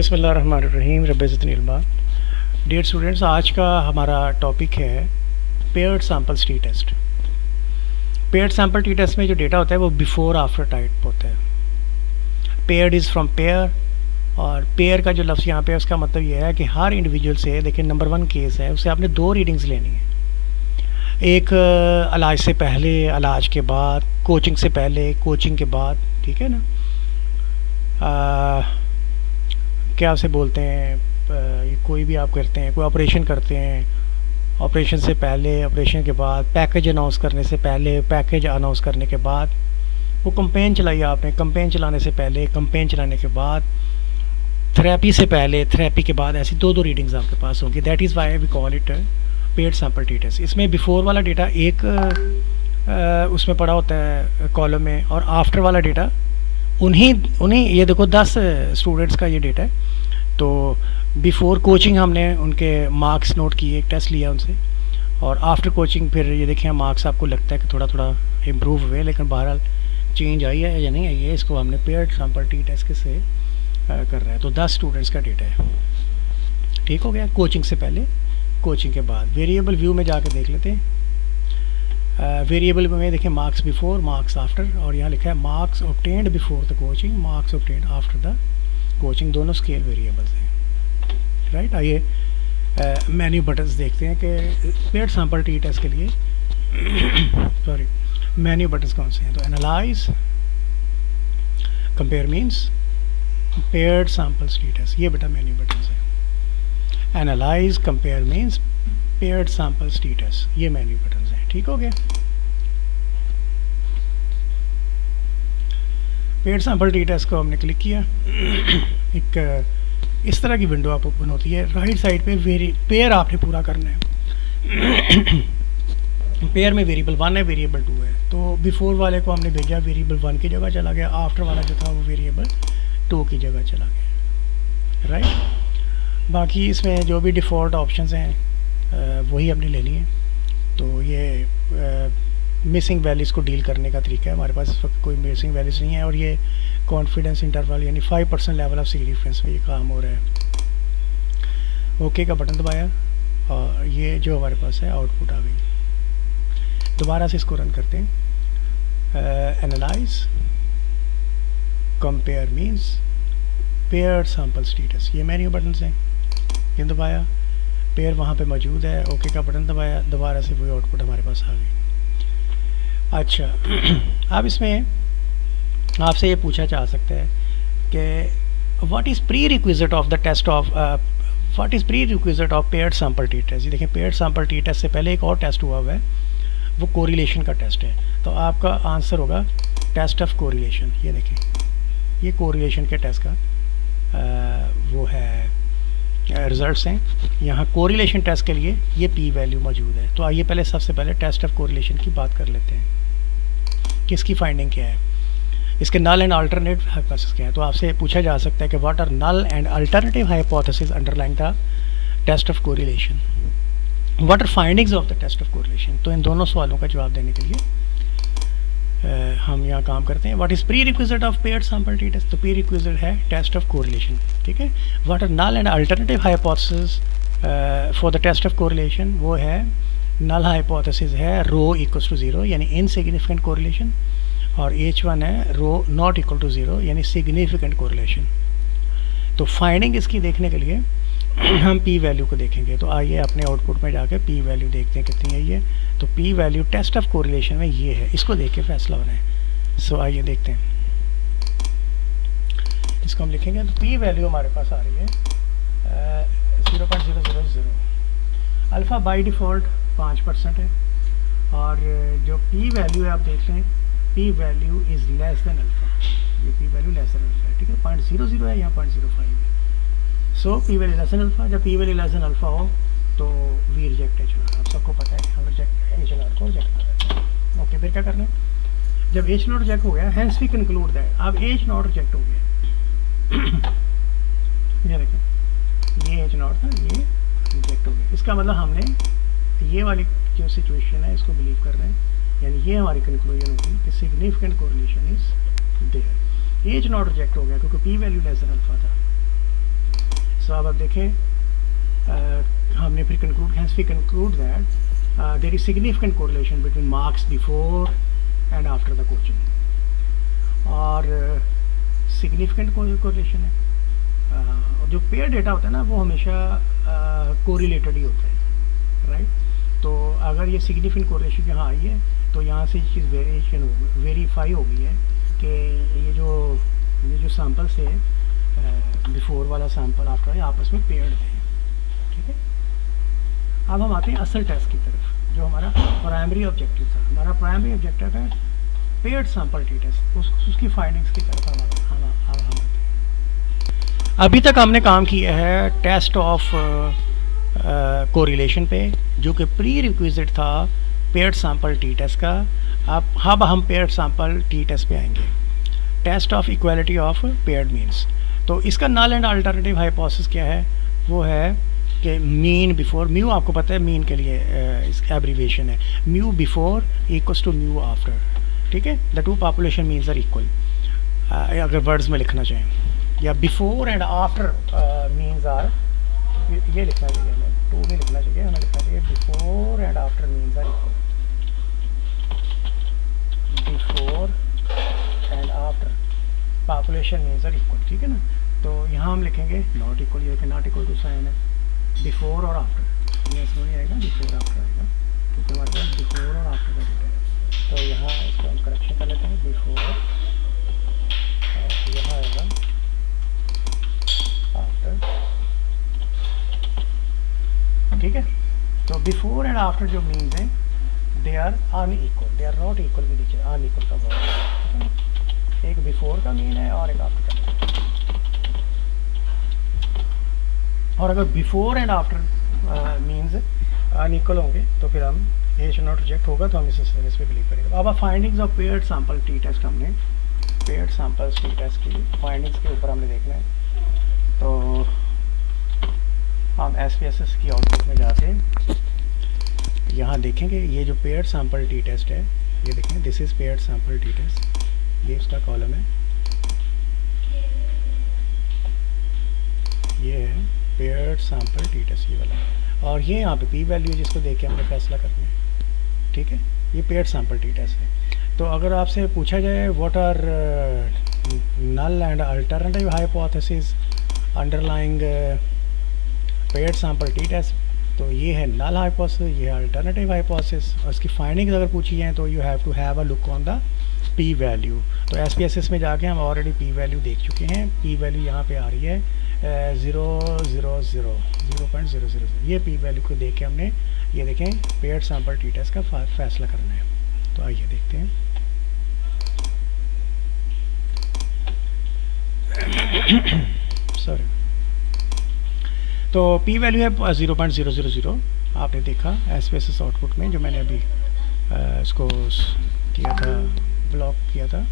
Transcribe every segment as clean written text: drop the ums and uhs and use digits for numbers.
बिस्मिल्लाहिर्रहमानिर्रहीम रब्बिज़िदनी इल्मा। Dear students, आज का हमारा टॉपिक है paired sample t test. Paired sample t test में जो डेटा होता है वो बिफोर आफ्टर टाइप होता है। पेयर्ड इज़ फ्रॉम पेयर, और पेयर का जो लफ्ज़ यहाँ पे है उसका मतलब ये है कि हर इंडिविजुअल से, देखिए नंबर 1 केस है, उससे आपने 2 रीडिंग्स लेनी है। एक इलाज से पहले, इलाज के बाद, कोचिंग से पहले, कोचिंग के बाद, ठीक है ना। क्या उसे बोलते हैं, कोई भी आप करते हैं, कोई ऑपरेशन करते हैं, ऑपरेशन से पहले, ऑपरेशन के बाद, पैकेज अनाउंस करने से पहले, पैकेज अनाउंस करने के बाद, वो कंपेन चलाई आपने, कंपेन चलाने से पहले, कंपेन चलाने के बाद, थेरेपी से पहले, थेरेपी के बाद, ऐसी 2 रीडिंग्स आपके पास होंगी। That is why we call it paired sample t test. इसमें बिफोर वाला डेटा एक उसमें पड़ा होता है कॉलम में, और आफ्टर वाला डेटा उन्हीं ये देखो 10 स्टूडेंट्स का ये डेटा है। तो बिफोर कोचिंग हमने उनके मार्क्स नोट किए, एक टेस्ट लिया उनसे, और आफ्टर कोचिंग फिर ये देखिए मार्क्स आपको लगता है कि थोड़ा थोड़ा इम्प्रूव हुए, लेकिन बहरहाल चेंज आई है या नहीं आई है, इसको हमने पेयर्ड सैम्पल टी टेस्ट से कर रहे हैं। तो 10 स्टूडेंट्स का डेटा है, ठीक हो गया। कोचिंग से पहले, कोचिंग के बाद। वेरिएबल व्यू में जाके देख लेते हैं। वेरिएबल में देखिए मार्क्स बिफोर, मार्क्स आफ्टर, और यहाँ लिखा है marks obtained before the coaching, marks obtained after the coaching, दोनों स्केल वेरिएबल्स हैं, राइट। आइए मेन्यू बटन्स देखते हैं कि पेयर्ड सैम्पल टी टेस्ट के लिए सॉरी मेन्यू बटन्स कौन से हैं। तो analyse, compare means paired samples t test, ये बेटा मेन्यू बटन्स हैं। Analyse, compare means paired samples t test, ये मेन्यू बटन्स हैं, ठीक हो गया। पेयर्ड सैम्पल टी टेस्ट को हमने क्लिक किया, एक इस तरह की विंडो आप ओपन होती है। राइट साइड पे पेयर आपने पूरा करना है। पेयर में वेरिएबल 1 है, वेरिएबल 2 है। तो बिफोर वाले को हमने भेजा, वेरिएबल 1 की जगह चला गया, आफ्टर वाला जो था वो वेरिएबल 2 की जगह चला गया, राइट। बाकी इसमें जो भी डिफ़ॉल्ट ऑप्शंस हैं वही हमने ले लिए। तो ये मिसिंग वैल्यूज़ को डील करने का तरीका है। हमारे पास इस वक्त कोई मिसिंग वैल्यूज़ नहीं है, और ये कॉन्फिडेंस इंटरवल यानी 5% लेवल ऑफ सिग्निफिकेंस पे ये काम हो रहा है। ओके का बटन दबाया, और ये जो हमारे पास है आउटपुट आ गई। दोबारा से इसको रन करते हैं। Analyse, compare means paired sample t test, ये मेन्यू बटन हैं, ये दबाया, पेयर वहाँ पे मौजूद है। ओके का बटन दबाया, दोबारा से वही आउटपुट हमारे पास आ गई। अच्छा, अब इसमें आपसे ये पूछा जा सकता है कि what is prerequisite of the test of what is prerequisite of paired sample t test. ये देखिए पेयर्ड सैम्पल टी टेस्ट से पहले एक और टेस्ट हुआ है, वो कोरिलेशन का टेस्ट है। तो आपका आंसर होगा टेस्ट ऑफ कोरिलेशन। ये देखें, ये कोरिलेशन के टेस्ट का वो है रिजल्ट्स हैं। यहाँ कोरिलेशन टेस्ट के लिए ये पी वैल्यू मौजूद है। तो आइए पहले सबसे पहले टेस्ट ऑफ कोरिलेशन की बात कर लेते हैं कि इसकी फाइंडिंग क्या है, इसके नल एंड अल्टरनेटिव हाइपोथेसिस क्या है। तो आपसे पूछा जा सकता है कि what are null and alternative hypothesis underlying the test of correlation, what are findings of the test of correlation. तो इन दोनों सवालों का जवाब देने के लिए हम यहाँ काम करते हैं। What is prerequisite of paired sample t test. तो प्री रिक्विजिट है टेस्ट ऑफ कोरिलेशन, ठीक है। What are null and alternative hypothesis for the test of correlation, वो है नल हाइपोथेसिस है रो इक्वल्स टू 0 यानी इनसिग्निफिकेंट कोरिलेशन, और H1 है रो नॉट इक्वल टू 0 यानी सिग्निफिकेंट कोरिलेशन। तो फाइंडिंग इसकी देखने के लिए हम पी वैल्यू को देखेंगे। तो आइए अपने आउटपुट में जाके पी वैल्यू देखते हैं कितनी है ये। तो p value test of correlation में ये है, इसको देख के फैसला होना है। सो आइए देखते हैं, इसको हम लिखेंगे। तो पी वैल्यू हमारे पास आ रही है 0.000। अल्फ़ा बाई डिफ़ॉल्ट 5% है, और जो पी वैल्यू है आप देख रहे हैं, p value is less than alpha. ये p value less than alpha है, ठीक है। 0.00 है, यहाँ 0.05 है। So p value less than alpha. जब p value less than alpha हो तो वी रिजेक्ट H0। आप सबको पता है हम H0 को रिजेक्ट कर देते हैं। ओके, फिर क्या करना है, जब H0 रिजेक्ट हो गया, हैंस वी कंक्लूड दैट अब H0 रिजेक्ट हो गया। ये देखिए, ये H0 था, ये रिजेक्ट हो गया। इसका मतलब हमने ये वाली जो सिचुएशन है इसको बिलीव कर रहे हैं, यानी ये हमारी कंक्लूजन होगी कि significant correlation is there. H0 reject हो गया क्योंकि p value less than alpha था। सो अब देखें हमने फिर conclude that there is significant correlation between marks before and after the coaching. और सिग्निफिकेंट कोरिलेशन है, और जो पेयर डेटा होता है ना वो हमेशा कोरिलेटेड ही होता है, राइट। तो अगर ये सिग्निफिकेंट कोरिलेशन यहाँ आई है तो यहाँ से चीज़ वेरीफाई हो गई है कि ये जो सैम्पल्स थे बिफोर वाला सैम्पल आफ्टर आपस में पेयर्ड थे, ठीक है। अब हम आते हैं असल टेस्ट की तरफ, जो हमारा प्राइमरी ऑब्जेक्टिव था। हमारा प्राइमरी ऑब्जेक्टिव है पेयर्ड सैम्पल टी टेस्ट, उसकी फाइंडिंग्स की तरफ हम आते हैं। अभी तक हमने काम किया है टेस्ट ऑफ कोरिलेशन पे, जो कि प्री रिक्विजिट था पेयर्ड सैम्पल टी टेस्ट का। अब हम पेयर्ड सैम्पल टी टेस्ट पे आएंगे, test of equality of paired means. तो इसका नल एंड अल्टरनेटिव हाइपोथेसिस क्या है? वो है कि मीन बिफोर, म्यू आपको पता है मीन के लिए इसका एब्रीविएशन है, mu before equals to mu after, ठीक है। The two population means are equal, अगर वर्ड्स में लिखना चाहें, या before and after means are, ये लिखना चाहिए हमें, टू नहीं लिखना चाहिए, हमें लिखना चाहिए before and after means are equal, before and after population means are equal, ठीक है ना। तो यहाँ हम लिखेंगे नॉट इक्वल, ये नॉट इक्वल टू साइन है, बिफोर और आफ्टर, ये इसमें नहीं आएगा, बिफोर आफ्टर आएगा, क्योंकि हमारे पास बिफोर और आफ्टर का डेटा है। तो यहाँ इसको हम करेक्शन कर लेते हैं, बिफोर, यहाँ आएगा आफ्टर, ठीक है। तो बिफोर एंड आफ्टर जो मीन्स हैं they are unequal, they are not equal with each other, unequal का वर्ड है, एक बिफोर का मीन है और एक आफ्टर का मीन। और अगर before and after means unequal होंगे तो फिर हम ए शुड नॉट रिजेक्ट होगा, तो हम इस पे बिलीव करेंगे। अब findings of paired sample t test, हमने पेयर्ड सैंपल्स टी टेस्ट की फाइंडिंग्स के ऊपर हमने देखना है। तो हम SPSS की आउटपुट में जाके यहाँ देखेंगे ये जो पेयर्ड सैंपल टी टेस्ट है, ये देखें, this is paired sample t test, ये उसका कॉलम है, ये है पेयर्ड सैंपल टी टेस्ट, ये वाला, और ये यहाँ पे पी वैल्यू जिसको देख के हमने फैसला करना है, ठीक है। ये पेयर्ड सैंपल टी टेस्ट है। तो अगर आपसे पूछा जाए what are null and alternative hypothesis underlying paired sample t test, तो ये है नल हाइपोथेसिस, ये है अल्टरनेटिव हाइपोथेसिस, और इसकी फाइंडिंग्स अगर पूछी हैं तो you have to have a look on the p value. तो SPSS में जाके हम ऑलरेडी पी वैल्यू देख चुके हैं, पी वैल्यू यहाँ पे आ रही है 0.000, ये पी वैल्यू को देख के हमने, ये देखें, पेयर्ड सैंपल टी टेस्ट का फैसला करना है। तो आइए देखते हैं। सॉरी, तो पी वैल्यू है 0.000, आपने देखा SPSS आउटपुट में, जो मैंने अभी इसको किया था, ब्लॉक किया था।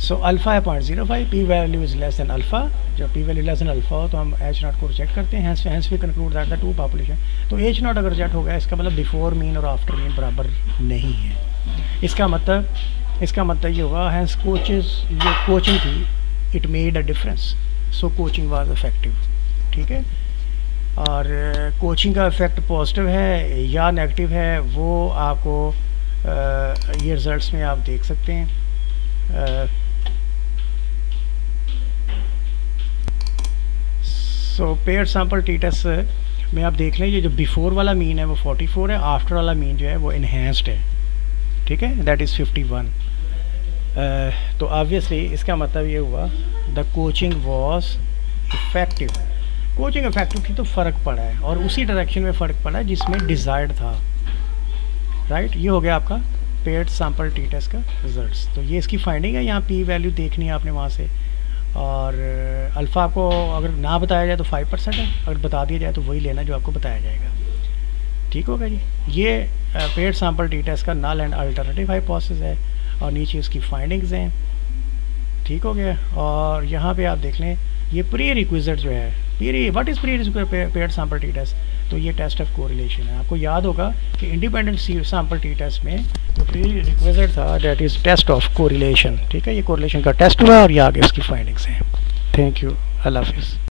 सो अल्फ़ा है 0.05, p value is less than alpha. जब p value less than alpha हो तो हम H नॉट को रिजेक्ट करते हैं, hence we conclude that the two population. तो H नॉट अगर रिजेक्ट हो गया, इसका मतलब बिफोर मीन और आफ्टर मीन बराबर नहीं है। इसका मतलब ये होगा, हैंस कोचेस, जो कोचिंग थी, it made a difference, so coaching was effective, ठीक है। और कोचिंग का इफेक्ट पॉजिटिव है या नेगेटिव है, वो आपको ये रिजल्ट्स में आप देख सकते हैं। सो पेयर्ड सैंपल टी टेस्ट में आप देख लें, ये जो बिफोर वाला मीन है वो 44 है, आफ्टर वाला मीन जो है वो इन्हेंस्ड है, ठीक है, दैट इज़ 51। तो ऑब्वियसली इसका मतलब ये हुआ the coaching was effective, coaching effective थी तो फ़र्क पड़ा है, और उसी डायरेक्शन में फ़र्क पड़ा है जिसमें डिज़ायर्ड था, राइट। ये हो गया आपका पेयर्ड सैंपल टी टेस्ट का रिजल्ट्स। तो ये इसकी फाइंडिंग है, यहाँ पी वैल्यू देखनी है आपने वहाँ से, और अल्फ़ा आपको अगर ना बताया जाए तो 5% है, अगर बता दिया जाए तो वही लेना जो आपको बताया जाएगा, ठीक होगा जी। ये पेयर्ड सैंपल टी टेस्ट का नल एंड अल्टरनेटिव हाइपोथेसिस है, और नीचे उसकी फाइंडिंग्स हैं, ठीक हो गया। और यहाँ पे आप देख लें, ये प्री रिक्विजिट जो है, what is prerequisite paired sample t test, तो ये टेस्ट ऑफ कोरिलेशन है। आपको याद होगा कि इंडिपेंडेंट सैंपल टी टेस्ट में जो प्री रिक्विजिट था that is test of correlation, ठीक है। ये कोरिलेशन का टेस्ट हुआ और ये आगे इसकी फाइंडिंग्स हैं। थैंक यू, अल्लाह हाफिज़।